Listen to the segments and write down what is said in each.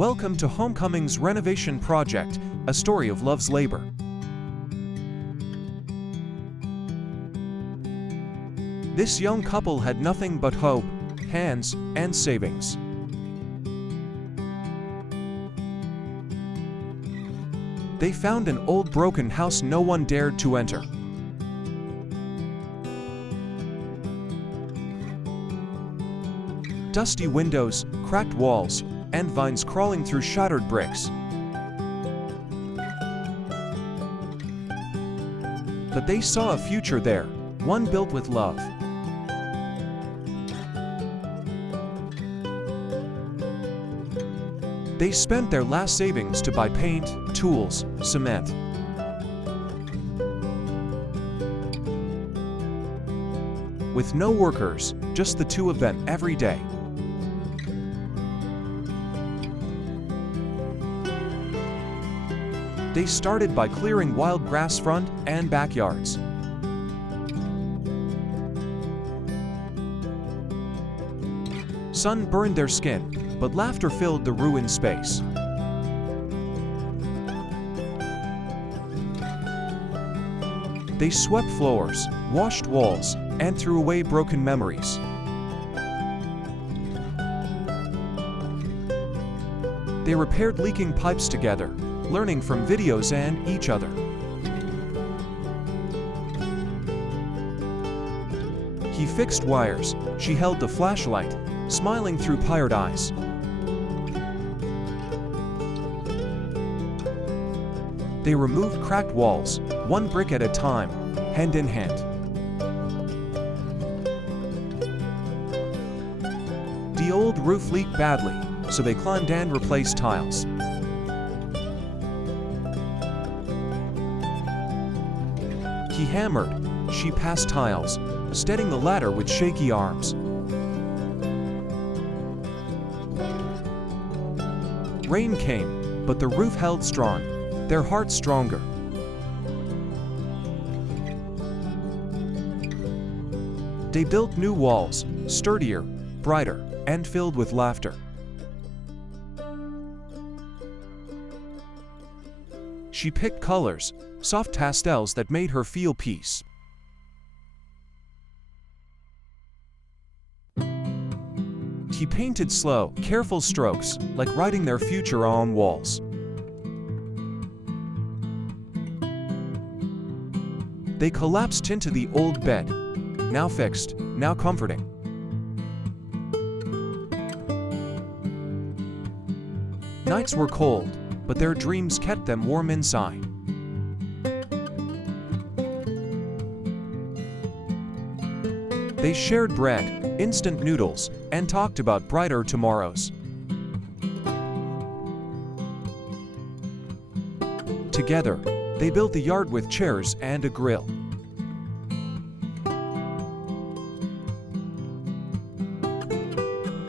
Welcome to Homecoming's renovation project, a story of love's labor. This young couple had nothing but hope, hands, and savings. They found an old broken house no one dared to enter. Dusty windows, cracked walls, and vines crawling through shattered bricks. But they saw a future there, one built with love. They spent their last savings to buy paint, tools, cement. With no workers, just the two of them every day. They started by clearing wild grass front and backyards. Sun burned their skin, but laughter filled the ruined space. They swept floors, washed walls, and threw away broken memories. They repaired leaking pipes together, learning from videos and each other. He fixed wires, she held the flashlight, smiling through tired eyes. They removed cracked walls, one brick at a time, hand in hand. The old roof leaked badly, so they climbed and replaced tiles. He hammered, she passed tiles, steadying the ladder with shaky arms. Rain came, but the roof held strong, their hearts stronger. They built new walls, sturdier, brighter, and filled with laughter. She picked colors, soft pastels that made her feel peace. He painted slow, careful strokes, like writing their future on walls. They collapsed into the old bed, now fixed, now comforting. Nights were cold, but their dreams kept them warm inside. They shared bread, instant noodles, and talked about brighter tomorrows. Together, they built the yard with chairs and a grill.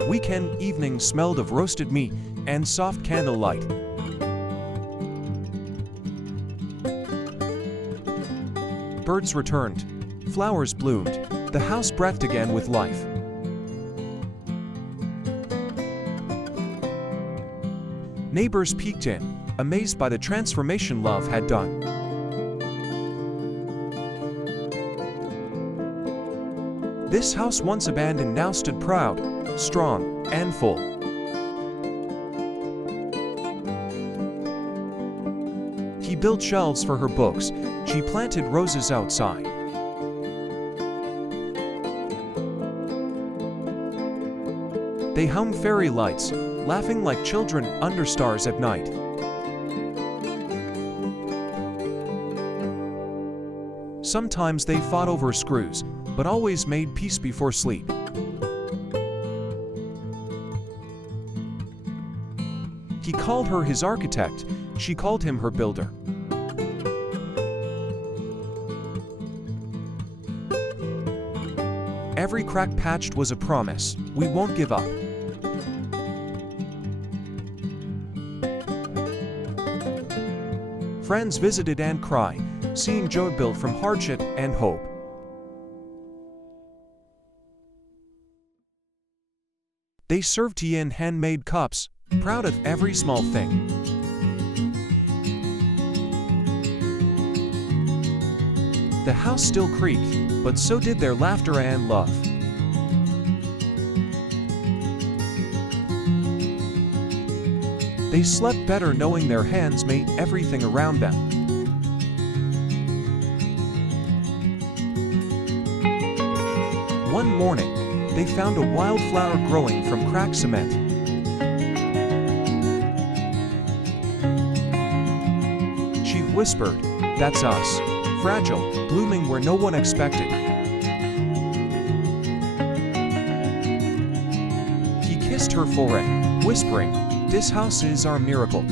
Weekend evenings smelled of roasted meat and soft candlelight. Birds returned, flowers bloomed, the house breathed again with life. Neighbors peeked in, amazed by the transformation love had done. This house once abandoned now stood proud, strong, and full. He built shelves for her books, she planted roses outside. They hummed fairy lights, laughing like children under stars at night. Sometimes they fought over screws, but always made peace before sleep. He called her his architect, she called him her builder. Every crack patched was a promise, we won't give up. Friends visited and cried, seeing Joe built from hardship and hope. They served tea in handmade cups, proud of every small thing. The house still creaked, but so did their laughter and love. They slept better knowing their hands made everything around them. One morning, they found a wildflower growing from cracked cement. She whispered, "That's us, fragile, blooming where no one expected." He kissed her forehead, whispering, "This house is our miracle."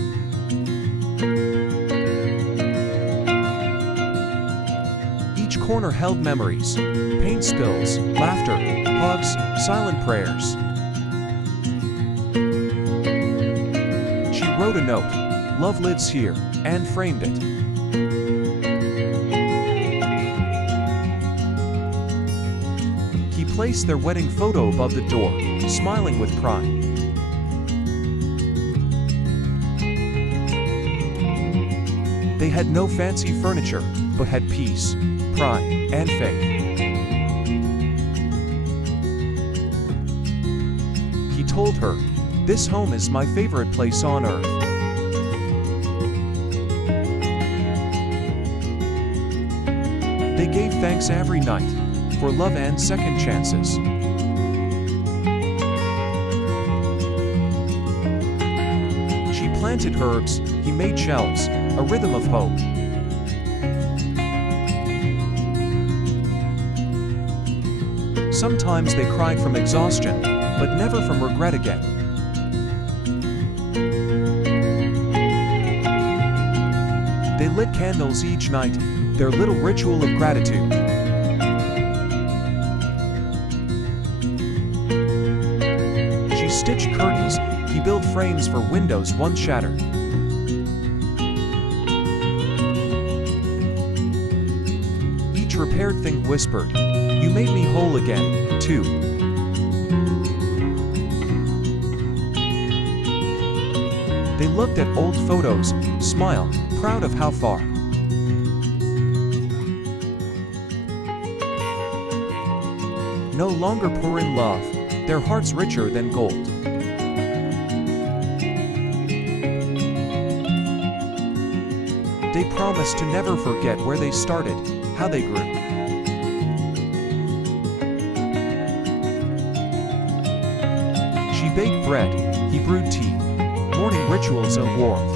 Each corner held memories, paint spills, laughter, hugs, silent prayers. She wrote a note, "Love lives here," and framed it. He placed their wedding photo above the door, smiling with pride. They had no fancy furniture, but had peace, pride, and faith. He told her, "This home is my favorite place on earth." They gave thanks every night for love and second chances. She planted herbs, he made shelves, a rhythm of hope. Sometimes they cried from exhaustion, but never from regret again. They lit candles each night, their little ritual of gratitude. She stitched curtains, he built frames for windows once shattered. Each repaired thing whispered, "You made me whole again, too." They looked at old photos, smiled, proud of how far. No longer poor in love, their hearts richer than gold. They promised to never forget where they started, how they grew. She baked bread, he brewed tea, morning rituals of warmth.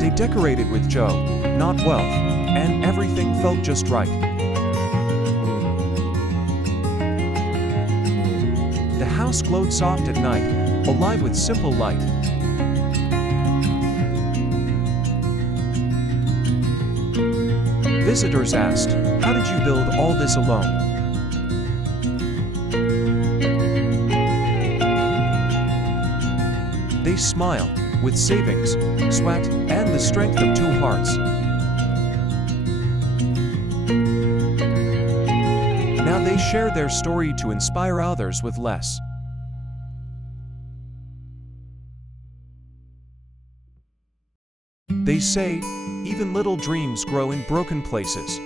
They decorated with joy, not wealth, and everything felt just right. The house glowed soft at night, alive with simple light. Visitors asked, "How did you build all this alone?" They smiled, with savings, sweat, and the strength of two hearts. Now they share their story to inspire others with less. They say, even little dreams grow in broken places.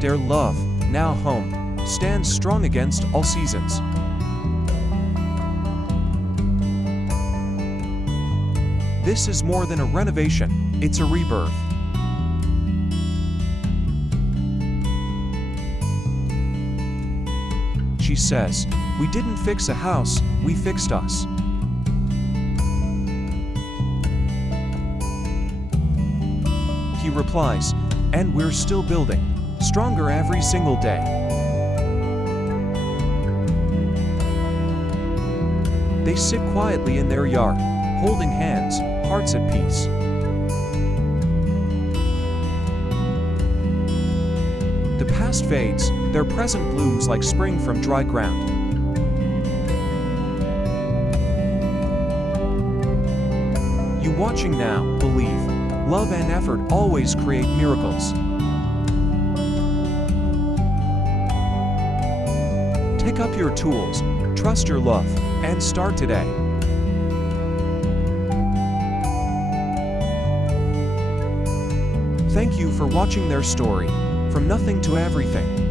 Their love, now home, stands strong against all seasons. This is more than a renovation, it's a rebirth. She says, "We didn't fix a house, we fixed us." He replies, "And we're still building, stronger every single day." They sit quietly in their yard, holding hands, hearts at peace. The past fades, their present blooms like spring from dry ground. You watching now, believe, love and effort always create miracles. Pick up your tools, trust your love, and start today. Thank you for watching their story, From Nothing to Everything.